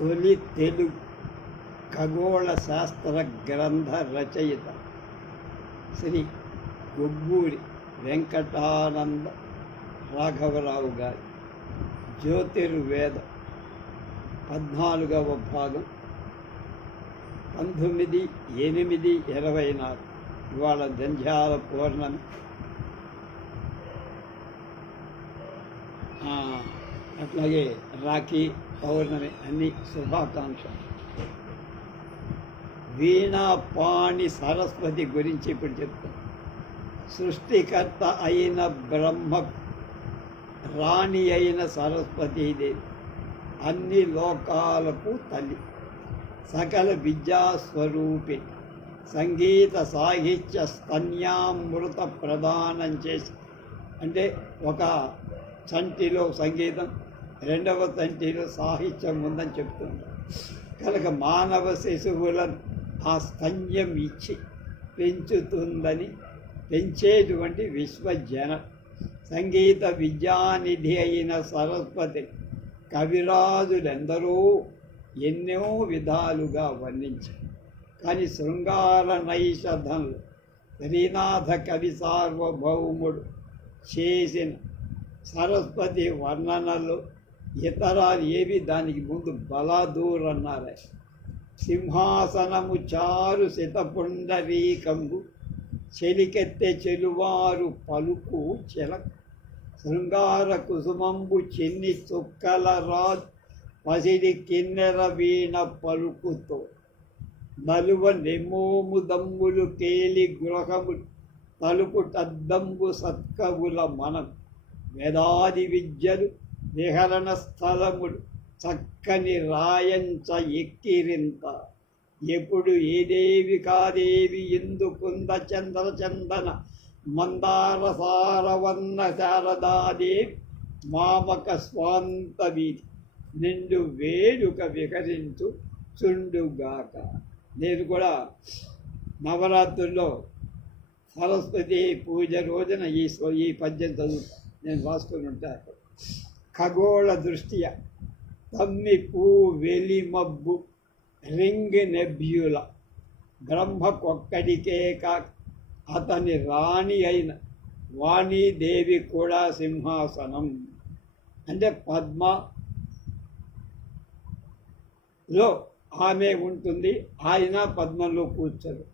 తొలి తెలుగు ఖగోళ శాస్త్ర గ్రంథ రచయిత శ్రీ గొబ్బూరి వెంకటానంద రాఘవరావు గారి జ్యోతిర్వేద 14వ భాగం 19/8/24 ఇవాళ జంధ్యాల పౌర్ణమి. అట్లాగే రాఖీ పౌర్ణమి అన్ని శుభాకాంక్షలు. వీణాపాణి సరస్వతి గురించి ఇప్పుడు చెప్తాను. సృష్టికర్త అయిన బ్రహ్మ రాణి అయిన సరస్వతీదేవి అన్ని లోకాలకు తల్లి, సకల విద్యాస్వరూపి, సంగీత సాహిత్య స్తన్యామృత ప్రదానం చేసి, అంటే ఒక చంటిలో సంగీతం, రెండవ తంటిలో సాహిత్యం ఉందని చెప్తుంటారు. కనుక మానవ శిశువులను ఆ స్తన్యం ఇచ్చి పెంచుతుందని, పెంచేటువంటి విశ్వజన సంగీత విద్యానిధి అయిన సరస్వతి కవిరాజులెందరో ఎన్నో విధాలుగా వర్ణించారు. కానీ శృంగార నైషధంలో శ్రీనాథ కవి సార్వభౌముడు చేసిన సరస్వతి వర్ణనలో ఇతరాలు ఏవి దానికి ముందు బలాదూరన్నారే. సింహాసనము చారు శతపుండరీకంబు, చెలికెత్తె చెలువారు పలుకు చెలక, శృంగార కుసుమంబు చెన్ని చుక్కల రాజు, పసిడి కిన్నెర వీణ పలుకుతో, నలువ నెమ్మోము దమ్ములు కేలి గృహములు, తలుపు టద్దంబు సత్కవుల మనం, వేదాది విద్యలు విహరణ స్థలములు, చక్కని రాయంచ ఎక్కిరింత, ఎప్పుడు ఏదేవి కాదేవి ఎందుకుంద చంద్ర చందన మందార సారవర్ణ శారదాదేవి మామక స్వాంత వీధి, నిండు వేడుక విహరించు చుండుగాక. నేను కూడా నవరాత్రుల్లో సరస్వతి పూజ రోజున ఈ పద్యం చదువుతాను. నేను రాసుకుని ఉంటాను. ఖగోళ దృష్ట్యా తమ్మి పూ వెలి మబ్బు రింగ్ నెబ్యుల, బ్రహ్మకొక్కడికే కాక అతని రాణి అయిన వాణీదేవి కూడా సింహాసనం, అంటే పద్మలో ఆమె ఉంటుంది, ఆయన పద్మంలో కూర్చోరు.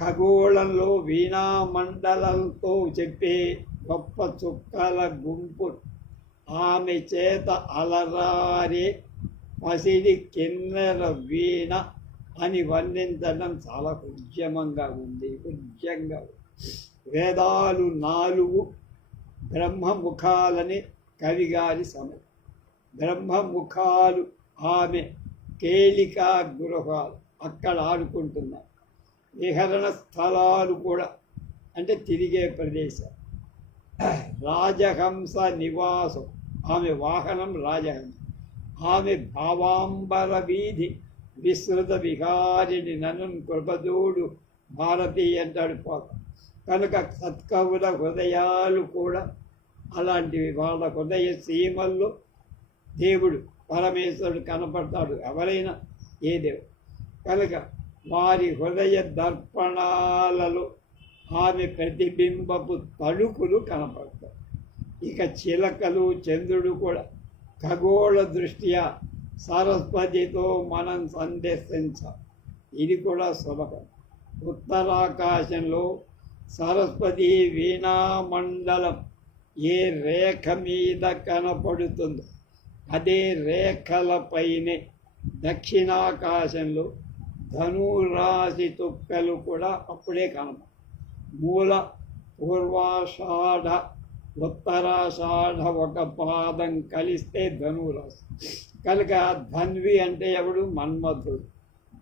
ఖగోళంలో వీణామండలంతో చెప్పే గొప్ప చుక్కల గుంపు ఆమె చేత అలరారే పసిడి కిన్నెర వీణ అని వర్ణించడం చాలా హృద్యమంగా ఉంది. వేదాలు 4 బ్రహ్మముఖాలని కవిగారి సమయం. బ్రహ్మముఖాలు ఆమె కేలికా గృహాలు, అక్కడ ఆడుకుంటున్నారు. విహరణ స్థలాలు కూడా, అంటే తిరిగే ప్రదేశం. రాజహంస నివాసం, ఆమె వాహనం రాజహంస. ఆమె భావాంబర వీధి విస్తృత విహారిణి నన్ను కృపదోడు భారతి అంటాడు పోత. కనుక సత్కవుల హృదయాలు కూడా అలాంటివి. వాళ్ళ హృదయ సీమల్లో దేవుడు పరమేశ్వరుడు కనపడతాడు, ఎవరైనా ఏ దేవుడు. కనుక వారి హృదయ దర్పణాలలో ఆమె ప్రతిబింబపు తళుకులు కనపడతాయి. ఇక చిలకలు, చంద్రుడు కూడా ఖగోళ దృష్ట్యా సరస్వతితో మనం సందేశించాలి. ఇది కూడా సులభం. ఉత్తరాకాశంలో సరస్వతి వీణామండలం ఏ రేఖ మీద కనపడుతుందో అదే రేఖలపైనే దక్షిణాకాశంలో ధనురాశి చుక్కలు కూడా అప్పుడే కనపడతాయి. మూల పూర్వాషాఢ ఉత్తరాషాఢ ఒక పాదం కలిస్తే ధనురాశి. కనుక ధన్వి అంటే ఎవడు? మన్మధుడు.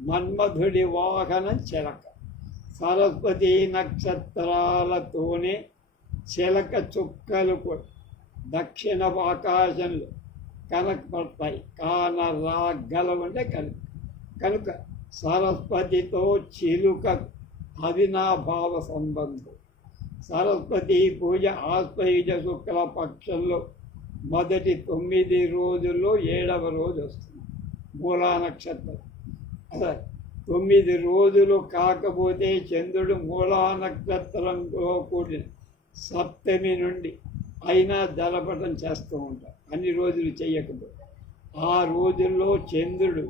మన్మధుడి వాహనం చిలక. సరస్వతి నక్షత్రాలతోనే చిలక చుక్కలు కూడా దక్షిణ ఆకాశంలో కనపడతాయి. కానరాగలవంటే కనుక సరస్వతితో చిలుక అవినాభావ సంబంధం. సరస్వతి పూజ ఆశ్వయుజ శుక్ల పక్షంలో మొదటి 9 రోజుల్లో 7వ రోజు వస్తుంది. మూలా నక్షత్రం. అదే 9 రోజులు కాకపోతే చంద్రుడు మూలా నక్షత్రంలో కూడిన సప్తమి నుండి అయినా జలపటం చేస్తూ ఉంటారు, అన్ని రోజులు చేయకపోతే. ఆ రోజుల్లో చంద్రుడు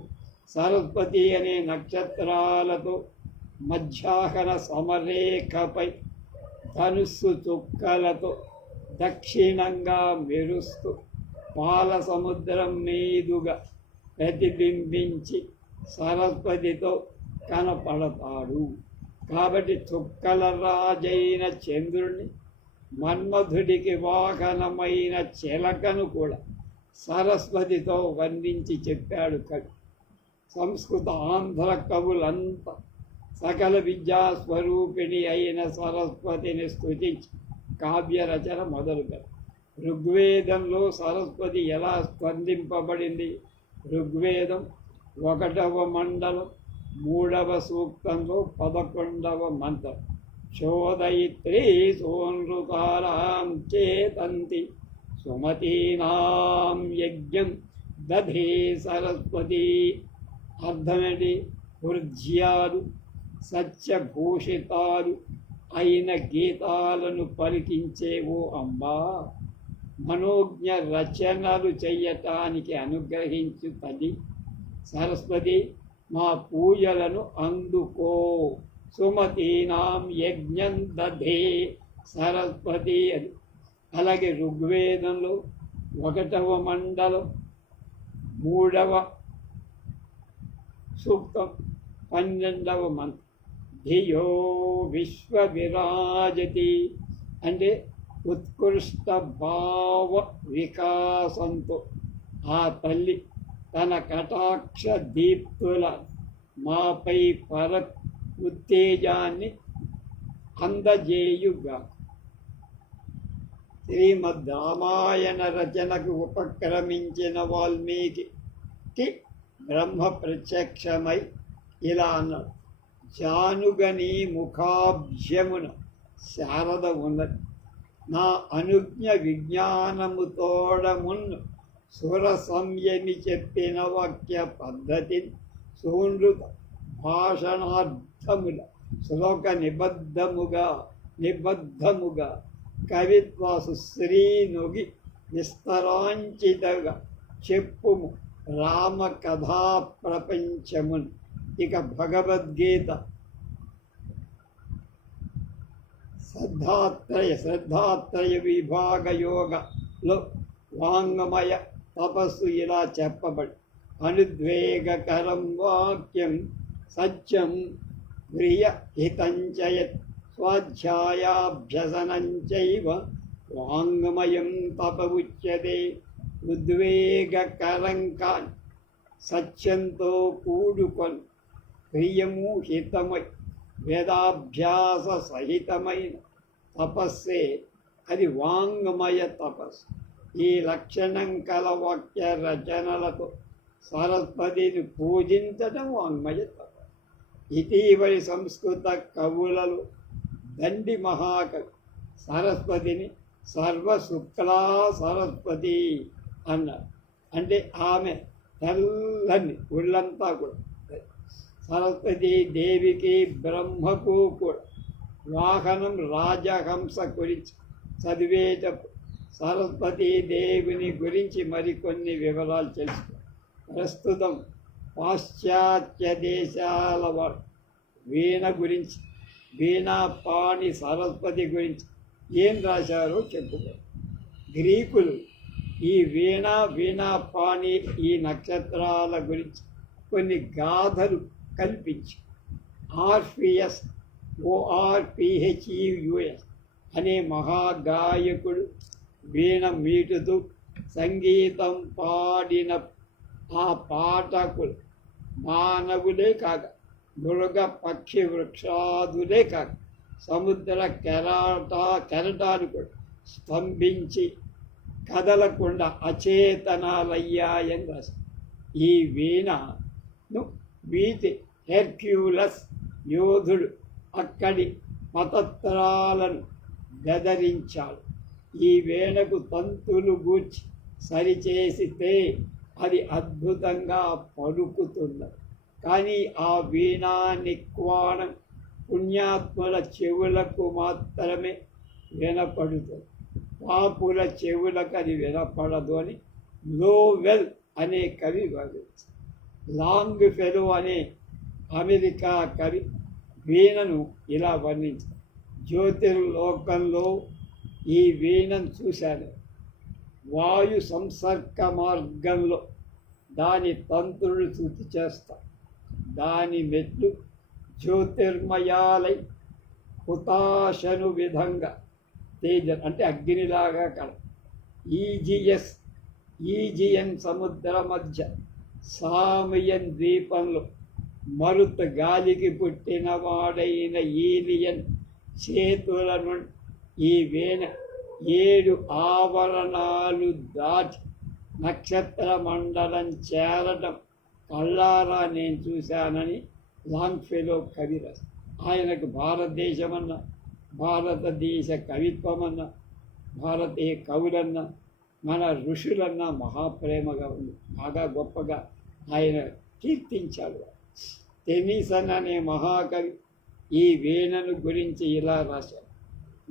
సరస్వతి అనే నక్షత్రాలతో మధ్యాహ్న సమరేఖపై ధనుస్సు చుక్కలతో దక్షిణంగా మెరుస్తూ పాల సముద్రం మీదుగా ప్రతిబింబించి సరస్వతితో కనపడతాడు. కాబట్టి చుక్కల రాజైన చంద్రుడిని, మన్మధుడికి వాహనమైన చిలకను కూడా సరస్వతితో వర్ణించి చెప్పాడు కవి. సంస్కృత ఆంధ్ర కవులంతా సకల విద్యా స్వరూపిణి అయిన సరస్వతిని స్తుతించి కావ్య రచన మొదలుపెట్టారు. ఋగ్వేదంలో సరస్వతి ఎలా స్పందింపబడింది? ఋగ్వేదం 1వ మండలం 3వ సూక్తంలో 11వ మంత్రం. చోదయిత్రీ సోనృతారాం చేతంతి సుమతీనాం యజ్ఞం దధే సరస్వతి. అర్థమేంటి? హృద్యాలు సత్యభూషితాలు అయిన గీతాలను పలికించేవో అమ్మా, మనోజ్ఞ రచనలు చెయ్యటానికి అనుగ్రహించుతుంది సరస్వతి. మా పూజలను అందుకో. సుమతీనాం యజ్ఞం దధే సరస్వతి అని. అలాగే ఋగ్వేదంలో 1వ మండలం 3వ సూక్తం 12వ మంత్రం. ధియో విశ్వ విరాజతి అంటే ఉత్కృష్ట భావ వికాసంతో ఆ తల్లి తన కటాక్ష దీప్తుల మాపై ఉత్తేజాన్ని అందజేయుగా. శ్రీమద్ రామాయణ రచనకు ఉపక్రమించిన వాల్మీకి బ్రహ్మ ప్రత్యక్షమై ఇలా అన్నాడు: జానుగని ముఖాబ్జమున శారద ఉన్నది, నా అనుజ్ఞ విజ్ఞానము తోడమున్ను సుర సంయమి చెప్పిన వాక్య పద్ధతి సూనృత భాషణార్థముల శ్లోక నిబద్ధముగా కవిత్వాసు శ్రీనొగి విస్తరాంచితగా చెప్పుము రామ కథా ప్రపంచమున్. ఇక భగవద్గీత శ్రద్ధాత్రయ విభాగ యోగలో వాంగమయ తపస్సు ఇలా చెప్పబడి: అనుద్వేగకరం వాక్యం సత్యం ప్రియ హితంచయత్ స్వాధ్యాయాభ్యసనంచైవ వాంగమయం తప ఉచ్యతే. ఉద్వేగకరం కాని సత్యంతో కూడుకొని ప్రియము హితమై వేదాభ్యాస సహితమైన తపస్సే అది వాంగ్మయ తపస్సు. ఈ లక్షణం కల వాక్య రచనలతో సరస్వతిని పూజించడం వాంగ్మయ తపస్సు. ఇటీవలి సంస్కృత కవులలో దండి మహాకవి సరస్వతిని సర్వశుక్లా సరస్వతి అన్నారు. అంటే ఆమె తెల్లని ఒళ్ళంతా కూడా సరస్వతి దేవికి బ్రహ్మకు కూడా వాహనం రాజహంస గురించి చదివేటప్పుడు సరస్వతీ దేవిని గురించి మరికొన్ని వివరాలు తెలుసుకో. ప్రస్తుతం పాశ్చాత్య దేశాల వారు వీణ గురించి, వీణాపాణి సరస్వతి గురించి ఏం రాశారో చెప్పుకో. గ్రీకులు ఈ వీణాపాణి ఈ నక్షత్రాల గురించి కొన్ని గాథలు కల్పించి ఆర్పిఎస్ ORPHEUS అనే మహాగాయకుడు వీణ మీటుతూ సంగీతం పాడిన ఆ పాఠకులు మానవులే కాక మృగ పక్షి వృక్షాదులే కాక సముద్ర కెరటాలు కూడా స్తంభించి కదలకుండా అచేతనాలయ్యాయని రాశారు. ఈ వీణను వీటి హెర్క్యూలస్ యోధుడు అక్కడి మతత్రాలను బెదరించాడు. ఈ వీణకు తంతులు గూర్చి సరిచేసితే అది అద్భుతంగా పలుకుతున్నది. కానీ ఆ వీణా నిక్వాణం పుణ్యాత్ముల చెవులకు మాత్రమే వినపడుతుంది, పాపుల చెవులకు అది వినపడదు అని లోవెల్ అనే కవి వర్ణించారు. లాంగ్ ఫెలో అనే అమెరికా కవి వీణను ఇలా వర్ణించారు. జ్యోతిర్లోకంలో ఈ వీణను చూశాను. వాయు సంసర్గ మార్గంలో దాని తంత్రులు శృతి చేస్తా. దాని మెట్లు జ్యోతిర్మయాలై హుతాశను విధంగా తేజ అంటే అగ్నిలాగా కల. ఈజియన్ సముద్ర మధ్య సామియన్ ద్వీపంలో మరుత గాలికి పుట్టిన వాడైన ఈలియన్ చేతుల నుండి ఈ వీణ 7 ఆవరణాలు దాటి నక్షత్ర మండలం చేరటం కళ్ళారా నేను చూశానని లాంగ్ఫెలో కవి రాశారు. ఆయనకు భారతదేశమన్న, భారతదేశ కవిత్వమన్న, భారతీయ కవులన్న, మన ఋషులన్న మహాప్రేమగా ఉంది. బాగా గొప్పగా ఆయన కీర్తించాడు. టెనిసన్ అనే మహాకవి ఈ వీణను గురించి ఇలా రాశారు.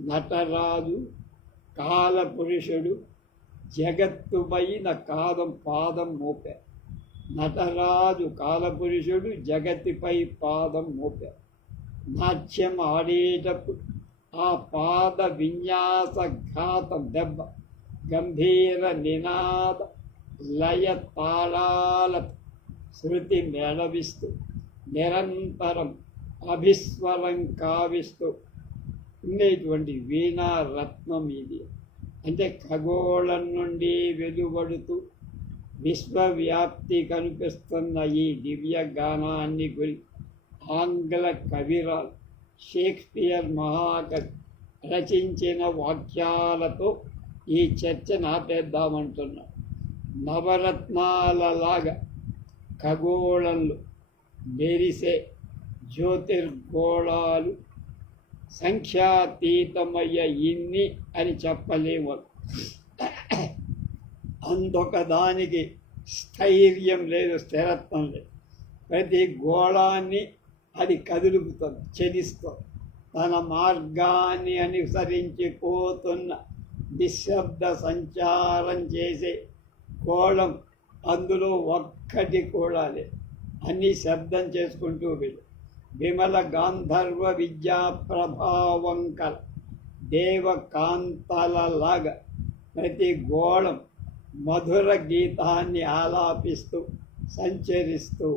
నటరాజు కాలపురుషుడు జగత్తుపైన పాదం మోపారు. నటరాజు కాలపురుషుడు జగత్తుపై పాదం మోపారు. నాట్యం ఆడేటప్పుడు ఆ పాద విన్యాస ఘాత దెబ్బ గంభీర నినాద లయ తాళాల శృతి మేళవిస్తూ నిరంతరం అభిస్వరం కావిస్తూ ఉండేటువంటి వీణా రత్నం ఇది. అంటే ఖగోళం నుండి వెలువడుతూ విశ్వవ్యాప్తి కనిపిస్తున్న ఈ దివ్య గానాన్ని గురించి ఆంగ్ల కవిరాలు షేక్స్పియర్ మహాకవి రచించిన వాక్యాలతో ఈ చర్చ నాపేద్దామంటున్నాం. నవరత్నాలలాగా ఖగోళంలో మెరిసే జ్యోతిర్గోళాలు సంఖ్యాతీతమయ్య ఇన్ని అని చెప్పలేము. అందుక దానికి స్థైర్యం లేదు, స్థిరత్వం లేదు. ప్రతి గోళాన్ని అది కదులుపుతుంది, చెలిస్తుంది. తన మార్గాన్ని అనుసరించిపోతున్న నిశ్శబ్ద సంచారం చేసే గోళం అందులో ఒక్కటి కూడా లేదు. అన్నీ శబ్దం చేసుకుంటూ వెళ్ళి విమల గాంధర్వ విద్యా ప్రభావం కల దేవకాంతలలాగా ప్రతి గోళం మధుర గీతాన్ని ఆలాపిస్తూ సంచరిస్తూ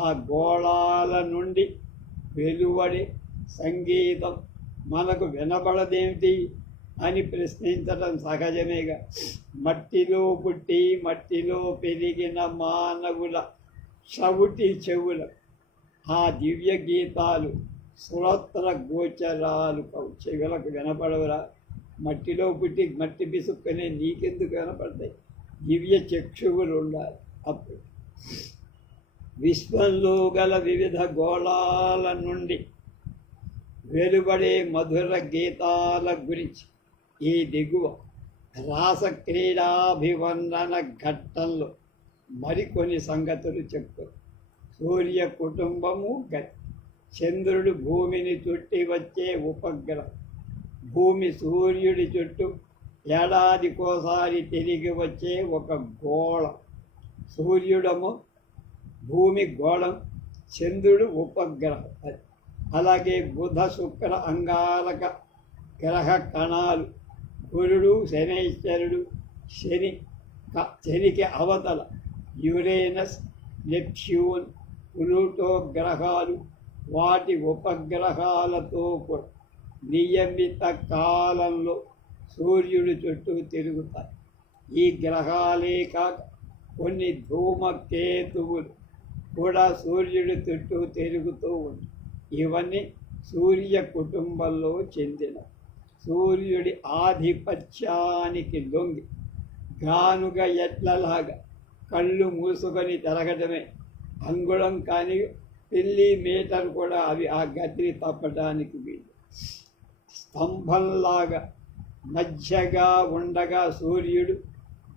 ఆ గోళాల నుండి వెలువడి సంగీతం మనకు వినబడదేమిటి అని ప్రశ్నించడం సహజమేగా. మట్టిలో పుట్టి మట్టిలో పెరిగిన మానవుల చవుటి చెవుల ఆ దివ్య గీతాలు శ్రోత్ర గోచరాలు చెవులకు వినపడవురా? మట్టిలో పుట్టి మట్టి పిసుక్కునే నీకెందుకు వినపడతాయి? దివ్య చక్షువులు ఉండాలి. అప్పుడు విశ్వంలో గల వివిధ గోళాల నుండి వెలువడే మధుర గీతాల గురించి ఈ దిగువ రాసక్రీడాభివర్ణన ఘట్టంలో మరికొన్ని సంగతులు చెప్తారు. సూర్య కుటుంబము గతి. చంద్రుడు భూమిని చుట్టి వచ్చే ఉపగ్రహం. భూమి సూర్యుడి చుట్టూ ఏడాదికోసారి తిరిగి వచ్చే ఒక గోళం. సూర్యుడము భూమి గోళం, చంద్రుడు ఉపగ్రహం. అలాగే బుధ శుక్ర అంగారక గ్రహ కణాలు, గురుడు శనైశ్వరుడు, శనికి అవతల యురేనస్, నెప్ట్యూన్, ప్లూటో గ్రహాలు వాటి ఉపగ్రహాలతో కూడా నియమిత కాలంలో సూర్యుడి చుట్టూ తిరుగుతాయి. ఈ గ్రహాలే కాక కొన్ని ధూమకేతువులు కూడా సూర్యుడి చుట్టూ తిరుగుతూ ఉంటాయి. ఇవన్నీ సూర్య కుటుంబంలో చెందిన. సూర్యుడి ఆధిపత్యానికి లొంగి గానుగ ఎట్లలాగా కళ్ళు మూసుకొని తిరగడమే. అంగుళం కానీ పిల్లి మీటర్ కూడా అవి ఆ గతిని తప్పడానికి వీలు. స్తంభంలాగా మధ్యగా ఉండగా సూర్యుడు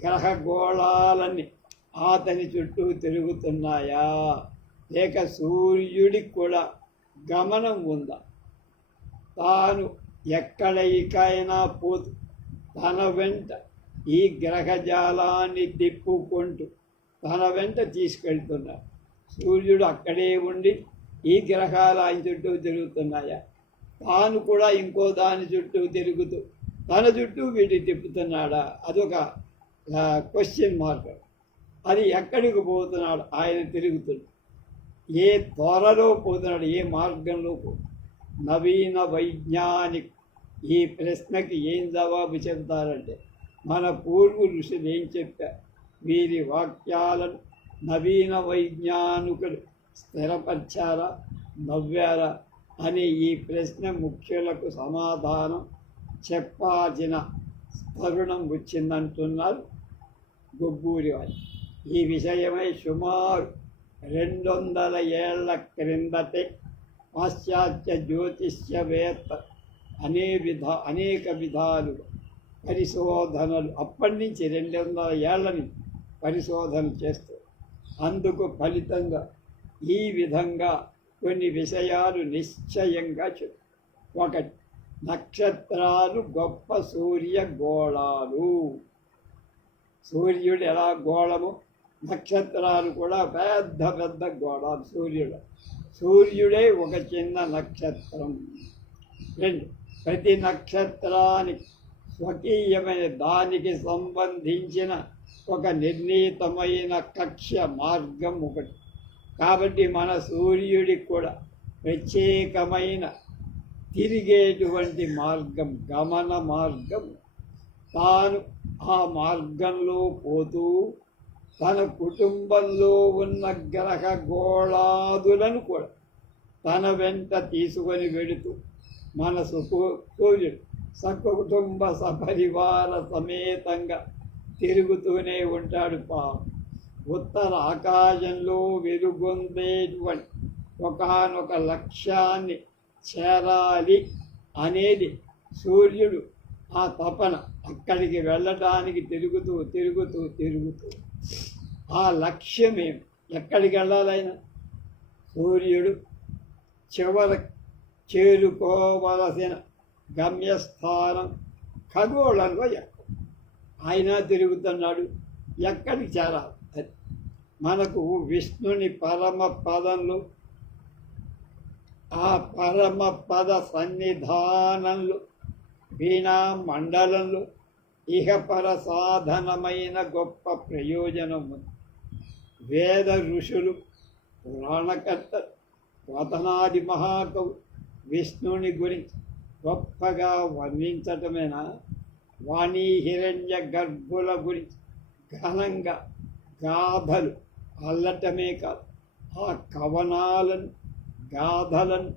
గ్రహగోళాలని అతని చుట్టూ తిరుగుతున్నాయా? లేక సూర్యుడికి కూడా గమనం ఉందా? తాను ఎక్కడికైనా పోతూ తన వెంట ఈ గ్రహజాలాన్ని తిప్పుకుంటూ తన వెంట తీసుకెళ్తున్నాడు. సూర్యుడు అక్కడే ఉండి ఈ గ్రహాలు ఆయన చుట్టూ తిరుగుతున్నాయా? తాను కూడా ఇంకో దాని చుట్టూ తిరుగుతూ తన చుట్టూ వీటి తిప్పుతున్నాడా? అదొక క్వశ్చన్ మార్క్. అది ఎక్కడికి పోతున్నాడు? ఆయన తిరుగుతున్నాడు. ఏ త్వరలో పోతున్నాడు? ఏ మార్గంలో పోతున్నాడు? నవీన వైజ్ఞానిక ఈ ప్రశ్నకి ఏం జవాబు చెప్తారంటే, మన పూర్వ ఋషులు ఏం చెప్పారు? వీరి వాక్యాలను నవీన వైజ్ఞానికులు స్థిరపరిచారా, నవ్వారా అని ఈ ప్రశ్న ముఖ్యులకు సమాధానం చెప్పాల్సిన తరుణం వచ్చిందంటున్నారు గొబ్బూరి వారు. ఈ విషయమై సుమారు 200 ఏళ్ల క్రిందటే పాశ్చాత్య జ్యోతిష్యవేత్త అనేక విధాలు పరిశోధనలు అప్పటి నుంచి 200 ఏళ్ల నుంచి పరిశోధన చేస్తారు. అందుకు ఫలితంగా ఈ విధంగా కొన్ని విషయాలు నిశ్చయంగా చెప్పు. ఒకటి, నక్షత్రాలు గొప్ప సూర్య గోళాలు. సూర్యుడు ఎలా గోళము, నక్షత్రాలు కూడా పెద్ద పెద్ద గోళాలు. సూర్యుడే ఒక చిన్న నక్షత్రం. రెండు, ప్రతి నక్షత్రానికి స్వకీయమైన దానికి సంబంధించిన ఒక నిర్ణీతమైన కక్ష్య మార్గం ఒకటి. కాబట్టి మన సూర్యుడికి కూడా ప్రత్యేకమైన తిరిగేటువంటి మార్గం, గమన మార్గం. తాను ఆ మార్గంలో పోతూ తన కుటుంబంలో ఉన్న గ్రహ గోళాదులను కూడా తన వెంట తీసుకొని వెళుతూ మన సూర్యుడు సకుటుంబ సపరివార సమేతంగా తిరుగుతూనే ఉంటాడు. ఉత్తర ఆకాశంలో వెలుగొందేటువంటి ఒకానొక లక్ష్యాన్ని చేరాలి అనేది సూర్యుడు ఆ తపన. అక్కడికి వెళ్ళటానికి తిరుగుతూ తిరుగుతూ తిరుగుతూ ఆ లక్ష్యమే ఎక్కడికి వెళ్ళాలైనా సూర్యుడు చేరుకోవలసిన గమ్యస్థానం ఖగోళంలో ఆయన తిరుగుతున్నాడు. ఎక్కడికి చేరాలి? మనకు విష్ణుని పరమ పదంలో ఆ పరమ పద సన్నిధానంలో వీణా మండలంలో ఇహపర సాధనమైన గొప్ప ప్రయోజనం ఉంది. వేద ఋషులు, పురాణకర్త, వతనాది మహాకవు విష్ణుని గురించి గొప్పగా వర్ణించటమేనా, వాణి హిరణ్య గర్భుల గురించి ఘనంగా గాథలు అల్లటమే కాదు, ఆ కవనాలను గాథలను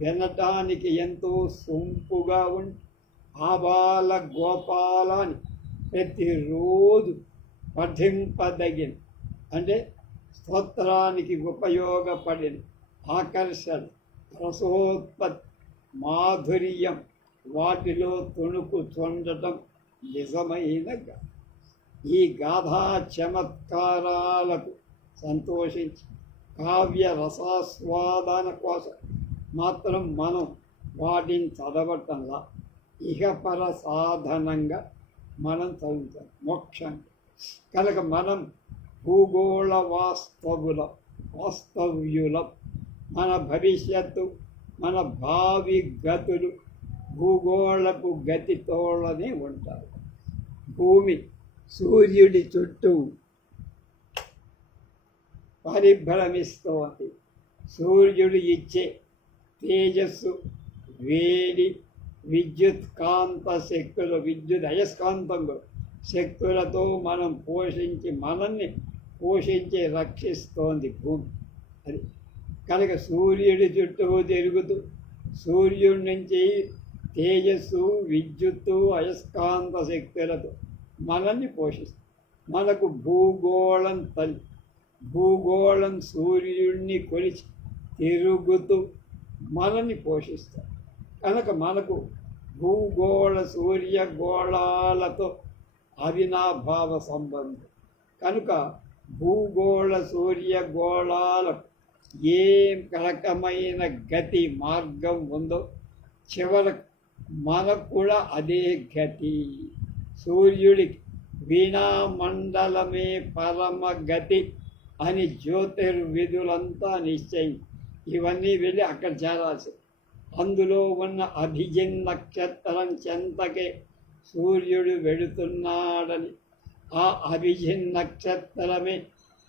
వినటానికి ఎంతో సొంపుగా ఉండి ఆబాల గోపాలాన్ని ప్రతిరోజు పఠింపదగిన, అంటే స్తోత్రానికి ఉపయోగపడిన ఆకర్షణ, రసోత్పత్తి, మాధుర్యం వాటిలో తొణుకు చూడటం నిజమైన ఈ గాథా చమత్కారాలకు సంతోషించి కావ్య రసాస్వాదన కోసం మాత్రం మనం వాటిని చదవటంలా ఇహపర సాధనంగా మనం చదువుతాం మోక్షంగా. కనుక మనం భూగోళ వాస్తవ్యులం. మన భవిష్యత్తు, మన భావి గతులు భూగోళపు గతితోళనే ఉంటారు. భూమి సూర్యుడి చుట్టూ పరిభ్రమిస్తోంది. సూర్యుడు ఇచ్చే తేజస్సు, వేడి, విద్యుత్ కాంత శక్తులు, అయస్కాంతం శక్తులతో మనల్ని పోషించి రక్షిస్తోంది భూమి. అది కనుక సూర్యుడి చుట్టూ తిరుగుతూ సూర్యుడి నుంచి తేజస్సు, విద్యుత్తు, అయస్కాంత శక్తులతో మనల్ని పోషిస్తుంది. మనకు భూగోళం తల్లి. భూగోళం సూర్యుడిని కొలిచి తిరుగుతూ మనల్ని పోషిస్తారు. కనుక మనకు భూగోళ సూర్యగోళాలతో అవినాభావ సంబంధం. కనుక భూగోళ సూర్యగోళాల ఏం రకమైన గతి మార్గం ఉందో చివరకు మనకు కూడా అదే గతి. సూర్యుడికి వీణామండలమే పరమ గతి అని జ్యోతిర్విధులంతా నిశ్చయం. ఇవన్నీ వెళ్ళి అక్కడ చేరాల్సి. అందులో ఉన్న అభిజిన్ నక్షత్రం చెంతకే సూర్యుడు వెడుతున్నాడని, ఆ అభిజిన్ నక్షత్రమే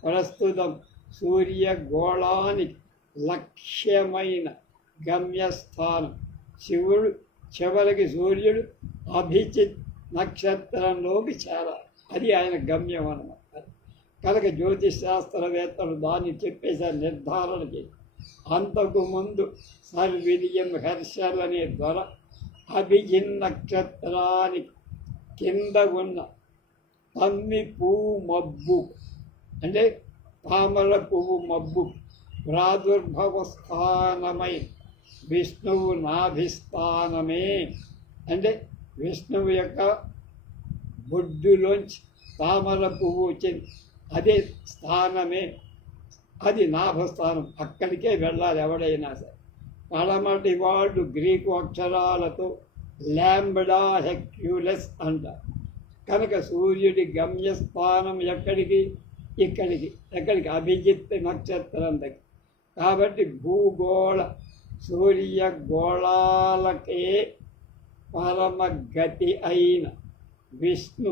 ప్రస్తుతం సూర్యగోళానికి లక్ష్యమైన గమ్యస్థానం. శివుడు చివరికి సూర్యుడు అభిజిత్ నక్షత్రంలోకి చేరాలి. అది ఆయన గమ్యం అన్నమాట. కనుక జ్యోతిష్ శాస్త్రవేత్తలు దాన్ని చెప్పేసారి నిర్ధారణ చేసి. అంతకుముందు సర్ విలియం హెర్షల్ అనే ద్వారా అభిజిన్ నక్షత్రానికి కింద ఉన్న తమ్మి పువ్వు మబ్బు అంటే తామర పువ్వు మబ్బు ప్రాదుర్భవ స్థానమై విష్ణువు నాభిస్థానమే. అంటే విష్ణువు యొక్క బొడ్డులోంచి తామర పువ్వు వచ్చింది, అదే స్థానమే, అది నాభస్థానం. అక్కడికే వెళ్ళాలి ఎవడైనా సరే. పడమటి వాళ్ళు గ్రీకు అక్షరాలతో ల్యాంబడా హెక్యులస్ అంటారు. కనుక సూర్యుడి గమ్యస్థానం ఎక్కడికి? ఇక్కడికి. ఎక్కడికి? అభిజిత్ నక్షత్రం దగ్గర. కాబట్టి భూగోళ సూర్యగోళాలకే పరమ గతి అయిన విష్ణు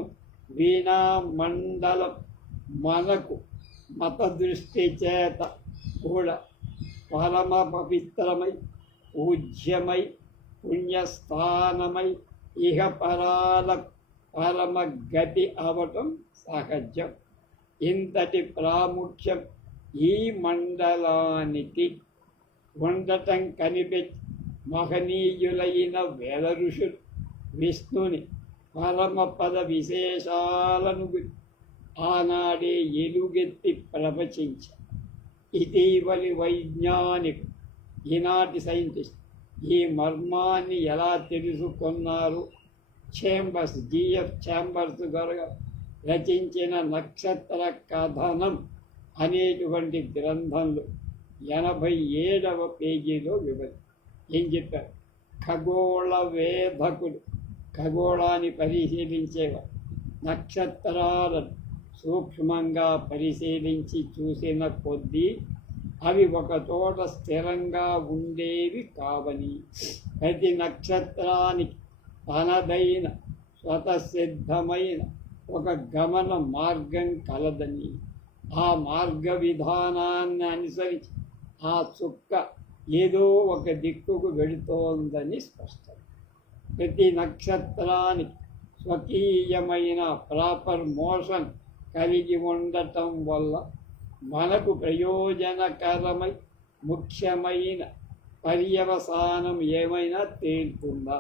వీణామండలం మనకు మత దృష్టి చేత కూడా పరమ పవిత్రమై పూజ్యమై పుణ్యస్థానమై ఇహ పరాల పరమ గతి అవటం సహజం. ఇంతటి ప్రాముఖ్యం ఈ మండలానికి ఉండటం కనిపెట్టి మహనీయులైన వేద ఋషులు విష్ణుని పరమ పద విశేషాలను ఆనాడే ఎలుగెత్తి ప్రవచించారు. ఇటీవలి వైజ్ఞానికు ఈనాటి సైంటిస్ట్ ఈ మర్మాన్ని ఎలా తెలుసుకున్నారు? ఛాంబర్స్, జిఎఫ్ ఛాంబర్స్ గారు రచించిన నక్షత్ర కథనం అనేటువంటి గ్రంథంలో 87వ పేజీలో ఏం చెప్పారు? ఖగోళ వేధకులు ఖగోళాన్ని పరిశీలించేవారు నక్షత్రాలను సూక్ష్మంగా పరిశీలించి చూసిన కొద్దీ అవి ఒక చోట స్థిరంగా ఉండేవి కావని, ప్రతి నక్షత్రానికి తనదైన స్వతసిద్ధమైన ఒక గమన మార్గం కలదని, ఆ మార్గ విధానాన్ని అనుసరించి ఆ చుక్క ఏదో ఒక దిక్కుకు వెళుతోందని స్పష్టం. ప్రతి నక్షత్రానికి స్వకీయమైన ప్రాపర్ మోషన్ కలిగి ఉండటం వల్ల మనకు ప్రయోజనకరమై ముఖ్యమైన పర్యవసానం ఏమైనా తేలుతుందా?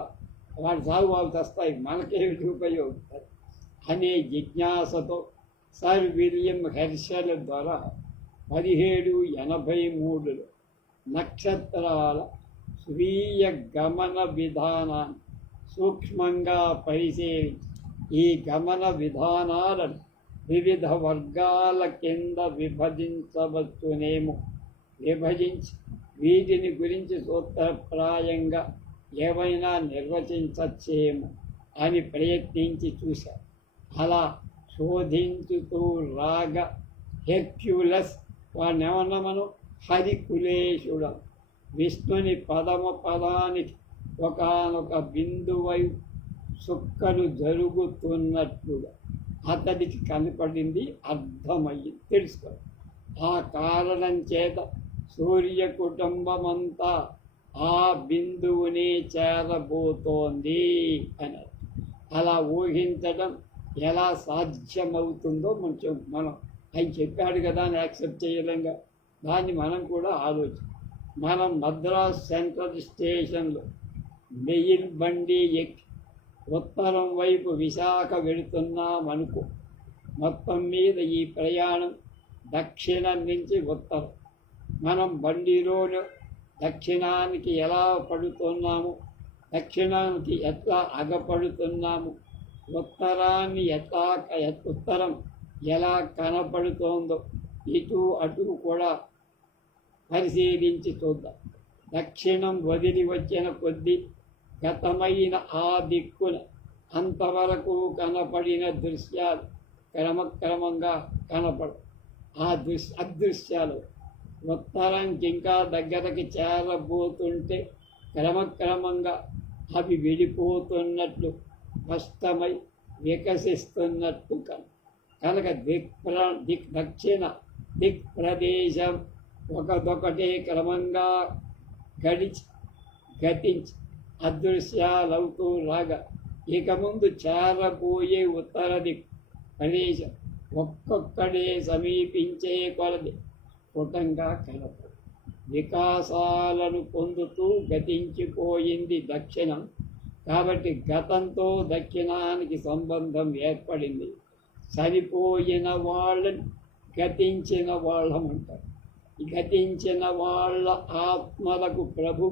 వాటి సాగు వాళ్ళు తెస్తాయి, మనకేమిటి ఉపయోగం అనే జిజ్ఞాసతో సర్ విలియం హెర్షల్ ద్వారా 1783లో నక్షత్రాల స్వీయ గమన విధానాన్ని సూక్ష్మంగా పరిశీలించి ఈ గమన విధానాలను వివిధ వర్గాల కింద విభజించవచ్చునేమో, విభజించి వీటిని గురించి సూత్రప్రాయంగా ఏవైనా నిర్వచించచ్చేమో అని ప్రయత్నించి చూశారు. అలా శోధించుతూ రాగ హెర్క్యులస్, వాడిని ఏమన్నా మనం హరికులేశుడు, విష్ణుని పదానికి ఒకానొక బిందువై సుక్కలు జరుగుతున్నట్లుగా అతడికి కనపడింది, అర్థమయ్యింది, తెలుసుకోవాలి. ఆ కారణం చేత సూర్య కుటుంబమంతా ఆ బిందువుని చేరబోతోంది అని. అలా ఊహించడం ఎలా సాధ్యమవుతుందో మనం ఆయన చెప్పాడు కదా అని యాక్సెప్ట్ చేయలేంగా. దాన్ని మనం కూడా మనం మద్రాస్ సెంట్రల్ స్టేషన్లో మెయిల్ బండి ఎక్కి ఉత్తరం వైపు విశాఖ వెళుతున్నామనుకో. మొత్తం మీద ఈ ప్రయాణం దక్షిణం నుంచి ఉత్తరం. మనం బండిలోనే దక్షిణానికి ఎలా పడుతున్నాము, దక్షిణానికి ఎట్లా అగపడుతున్నాము, ఉత్తరం ఎలా కనపడుతోందో ఇటు అటు కూడా పరిశీలించి చూద్దాం. దక్షిణం వదిలి వచ్చిన కొద్దీ గతమైన ఆ దిక్కున అంతవరకు కనపడిన దృశ్యాలు క్రమక్రమంగా కనపడు. ఆ అదృశ్యాలు ఉత్తరంకి ఇంకా దగ్గరకి చేరబోతుంటే క్రమక్రమంగా అవి విడిపోతున్నట్లు స్పష్టమై వికసిస్తున్నట్టు కనుక దక్షిణ ప్రదేశం ఒకదొకటే క్రమంగా గతించి అదృశ్యాలవుతూ రాగా ఇక ముందు చేరబోయే ఉత్తర ప్రదేశం ఒక్కొక్కడే సమీపించే కొలది స్ఫుటంగా కనపడు. వికాసాలను పొందుతూ గతించిపోయింది దక్షిణం. కాబట్టి గతంతో దక్షిణానికి సంబంధం ఏర్పడింది. చనిపోయిన వాళ్ళని గతించిన వాళ్ళమంటారు. గతించిన వాళ్ళ ఆత్మలకు ప్రభు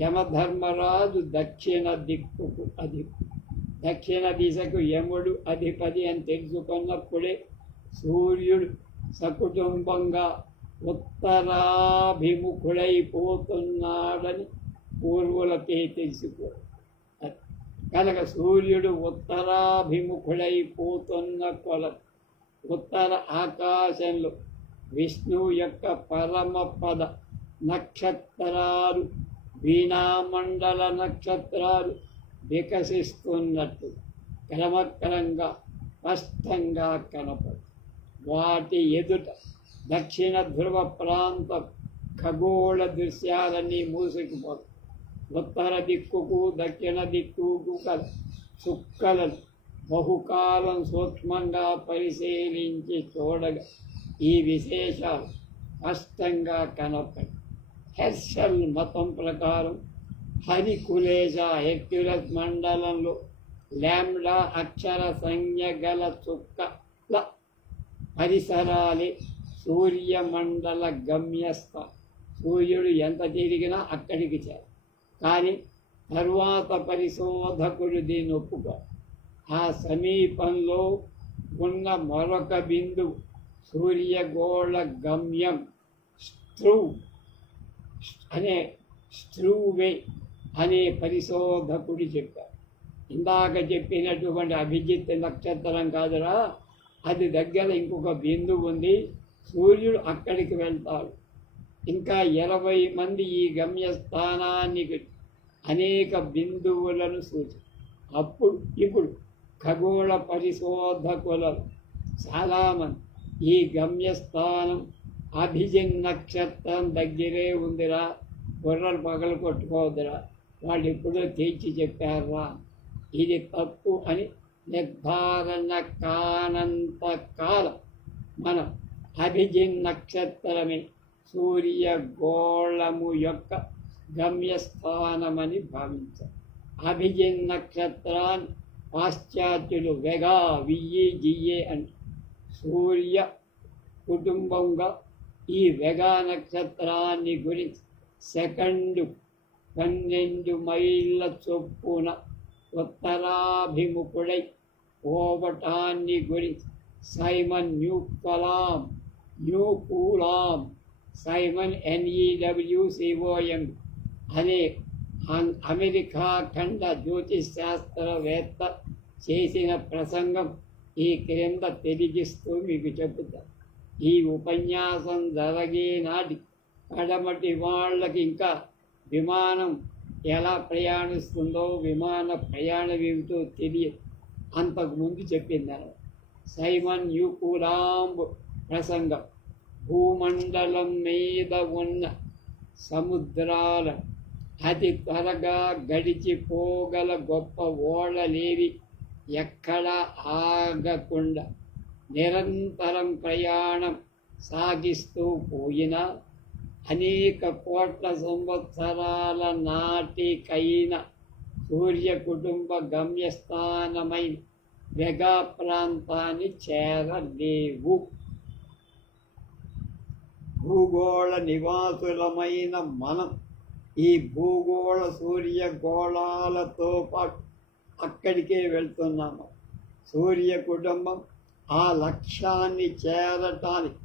యమధర్మరాజు దక్షిణ దిక్కుకు దక్షిణ దిశకు యముడు అధిపతి అని తెలుసుకున్నప్పుడే సూర్యుడు సకుటుంబంగా ఉత్తరాభిముఖుడైపోతున్నాడని పూర్వులకే తెలుసుకో. కనుక సూర్యుడు ఉత్తరాభిముఖుడైపోతున్న ఉత్తర ఆకాశంలో విష్ణువు యొక్క పరమపద నక్షత్రాలు వీణామండల నక్షత్రాలు వికసిస్తున్నట్టు క్రమక్రమంగా స్పష్టంగా కనపడు. వాటి ఎదుట దక్షిణ ధ్రువ ప్రాంతం ఖగోళ దృశ్యాలన్నీ మూసుకుపోతాయి. ఉత్తర దిక్కుకు దక్షిణ దిక్కుకు చుక్కలను బహుకాలం సూక్ష్మంగా పరిశీలించి చూడగా ఈ విశేషాలు స్పష్టంగా కనపడి హెర్షల్ మతం ప్రకారం హరికులేశ హెర్క్యులస్ మండలంలో లాంబ్డా అక్షర సంజ్ఞ గల చుక్కల పరిసరాలే సూర్యమండల గమ్యస్థానం. సూర్యుడు ఎంత తిరిగినా అక్కడికి చేరు. కానీ తరువాత పరిశోధకుడు దీన్ని ఒప్పుకోరు. ఆ సమీపంలో ఉన్న మరొక బిందువు సూర్యగోళ గమ్యం స్ట్రూవే అనే పరిశోధకుడు చెప్పారు. ఇందాక చెప్పినటువంటి అభిజిత్ నక్షత్రం కాదురా, అది దగ్గర ఇంకొక బిందువు ఉంది, సూర్యుడు అక్కడికి వెళ్తాడు. ఇంకా 20 మంది ఈ గమ్యస్థానానికి అనేక బిందువులను ఇప్పుడు ఖగోళ పరిశోధకులు చాలామంది ఈ గమ్యస్థానం అభిజిత్ నక్షత్రం దగ్గరే ఉందిరా, బుర్రలు పగలు కొట్టుకోవద్దురా, వాళ్ళు ఎప్పుడో తేల్చి చెప్పారా, ఇది తప్పు అని నిర్ధారణ కానంత కాలం మనం అభిజిత్ నక్షత్రమే సూర్యగోళము యొక్క గమ్యస్థానమని భావించారు. అభిజిత్ నక్షత్రాన్ని పాశ్చాత్యులు వెగా వియ్యే అంటే సూర్య కుటుంబంగా ఈ వెగా నక్షత్రాన్ని గురించి సెకండు 12 మైళ్ళ చొప్పున ఉత్తరాభిముఖుడై పోవటాన్ని గురించి సైమన్ న్యూకూలాం సైమన్ NEWCOM అనే అమెరికా ఖండ జ్యోతిష్ శాస్త్రవేత్త చేసిన ప్రసంగం ఈ క్రింద తెలిగిస్తూ మీకు చెబుతాను. ఈ ఉపన్యాసం జరిగే నాటి కడమటి వాళ్ళకి ఇంకా విమానం ఎలా ప్రయాణిస్తుందో, విమాన ప్రయాణం ఏమిటో తెలియదు. అంతకుముందు చెప్పింది సైమన్ న్యూకూలాంబ్ ప్రసంగం. భూమండలం మీద ఉన్న సముద్రాల అతి త్వరగా గడిచిపోగల గొప్ప ఓడలేవి ఎక్కడా ఆగకుండా నిరంతరం ప్రయాణం సాగిస్తూ పోయినా అనేక కోట్ల సంవత్సరాల నాటికైన సూర్య కుటుంబ గమ్యస్థానమైన వెగా ప్రాంతాన్ని చేరలేవు. భూగోళ నివాసులమైన మనం ఈ భూగోళ సూర్యగోళాలతో పాటు అక్కడికే వెళ్తున్నాము. సూర్య కుటుంబం ఆ లక్ష్యాన్ని చేరటానికి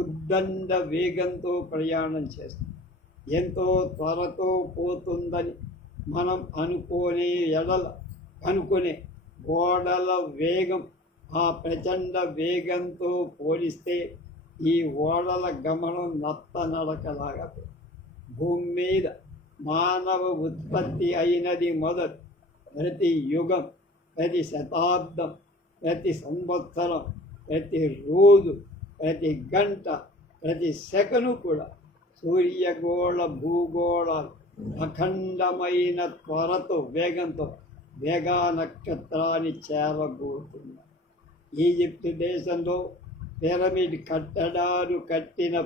ఉద్దండ వేగంతో ప్రయాణం చేస్తుంది. ఎంతో త్వరతో పోతుందని మనం అనుకునే ఓడల వేగం ఆ ప్రచండ వేగంతో పోలిస్తే ఈ ఓడల గమనం నత్తనడకలాగా. భూమి మీద మానవ ఉత్పత్తి అయినది మొదలు ప్రతి యుగం, ప్రతి శతాబ్దం, ప్రతి సంవత్సరం, ప్రతి రోజు, ప్రతి గంట, ప్రతి సెకను కూడా సూర్యగోళ భూగోళాలు అఖండమైన త్వరతో వేగంతో వేగా నక్షత్రాన్ని చేరబోతున్నారు. ఈజిప్ట్ దేశంలో పిరమిడ్ కట్టడాలు కట్టిన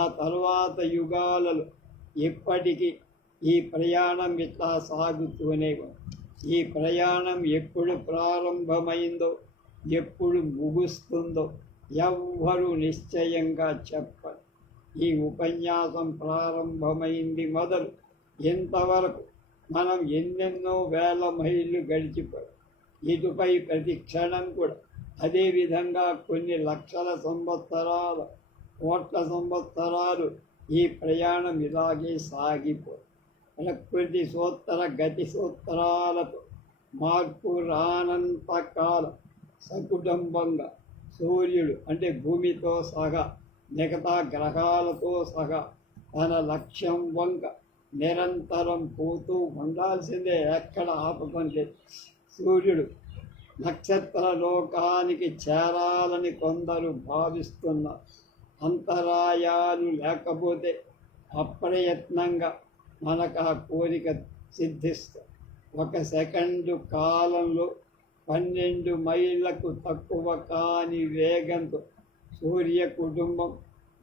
ఆ తర్వాత యుగాలలో ఇప్పటికీ ఈ ప్రయాణం ఇట్లా సాగుతూనే ఉంది. ఈ ప్రయాణం ఎప్పుడు ప్రారంభమైందో ఎప్పుడు ముగుస్తుందో ఎవ్వరూ నిశ్చయంగా చెప్పరు. ఈ ఉపన్యాసం ప్రారంభమైంది మొదలు ఇంతవరకు మనం ఎన్నెన్నో వేల మైళ్ళు గడిచిపోయాం. ఇటుపై ప్రతి క్షణం కూడా అదేవిధంగా కొన్ని లక్షల సంవత్సరాలు, కోట్ల సంవత్సరాలు ఈ ప్రయాణం ఇలాగే సాగిపోయి ప్రకృతి సూత్ర గతి సూత్రాలతో మార్పు రానంతకాలం సకుటుంబంగా సూర్యుడు అంటే భూమితో సహా మిగతా గ్రహాలతో సహా తన లక్ష్యం వంక నిరంతరం పోతూ ఉండాల్సిందే, ఎక్కడ ఆపకం లేదు. సూర్యుడు నక్షత్ర లోకానికి చేరాలని కొందరు భావిస్తున్నారు. అంతరాయాలు లేకపోతే అప్రయత్నంగా మనకు ఆ కోరిక సిద్ధిస్తుంది. 1 సెకండు కాలంలో 12 మైళ్ళకు తక్కువ కాని వేగంతో సూర్య కుటుంబం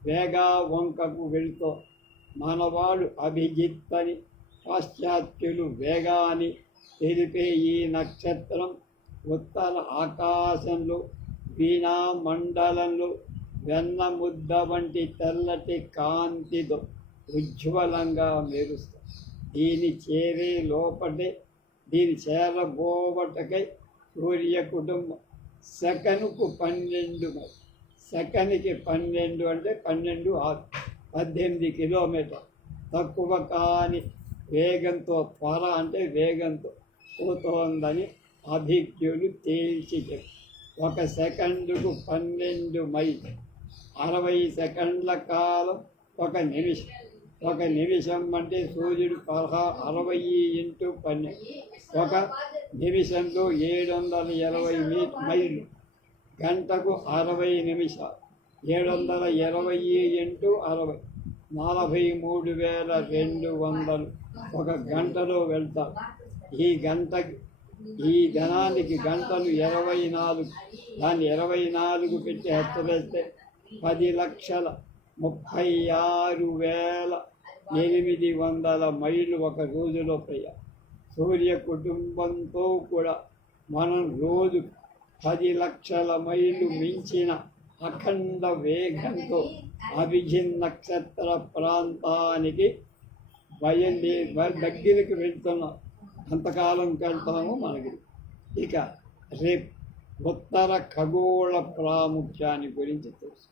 వేగా వంకకు వెళుతూ మనవాడు అభిజిత్ అని, పాశ్చాత్యులు వేగా అని తెలిపే ఈ నక్షత్రం ఉత్తర ఆకాశంలో వీణా మండలంలో వెన్న ముద్ద వంటి తెల్లటి కాంతితో ఉజ్వలంగా మెరుస్తుంది. దీని చేరబోవటకై సూర్య కుటుంబం సెకనుకు 12 మైళ్ళు. సెకనికి 12 అంటే 12 6 18 కిలోమీటర్ తక్కువ కాని వేగంతో త్వర అంటే వేగంతో పోతోందని అభిజ్ఞులు తేల్చి చెప్పారు. 1 సెకండుకు 12 మైళ్ళు. 60 సెకండ్ల కాలం 1 నిమిషం. 1 నిమిషం అంటే సూర్యుడు 60 × 12. 1 నిమిషంలో 720 మైళ్ళు. గంటకు 60 నిమిషాలు. 720 × 60 43,200 ఒక గంటలో వెళ్తారు. ఈ ధనానికి గంటలు 24. దాన్ని 24 పెట్టి హెచ్చరిస్తే 10,36,800 మైళ్ళు ఒక రోజులో ప్రయాణం. సూర్య కుటుంబంతో కూడా మనం రోజు 10 లక్షల మైళ్ళు మించిన అఖండ వేగంతో అభిజిత్ నక్షత్ర ప్రాంతానికి దగ్గరికి వెళ్తున్నాం. అంతకాలం వెళ్తాము మనకి. ఇక రేపు ఉత్తర ఖగోళ ప్రాముఖ్యాన్ని గురించి తెలుసు.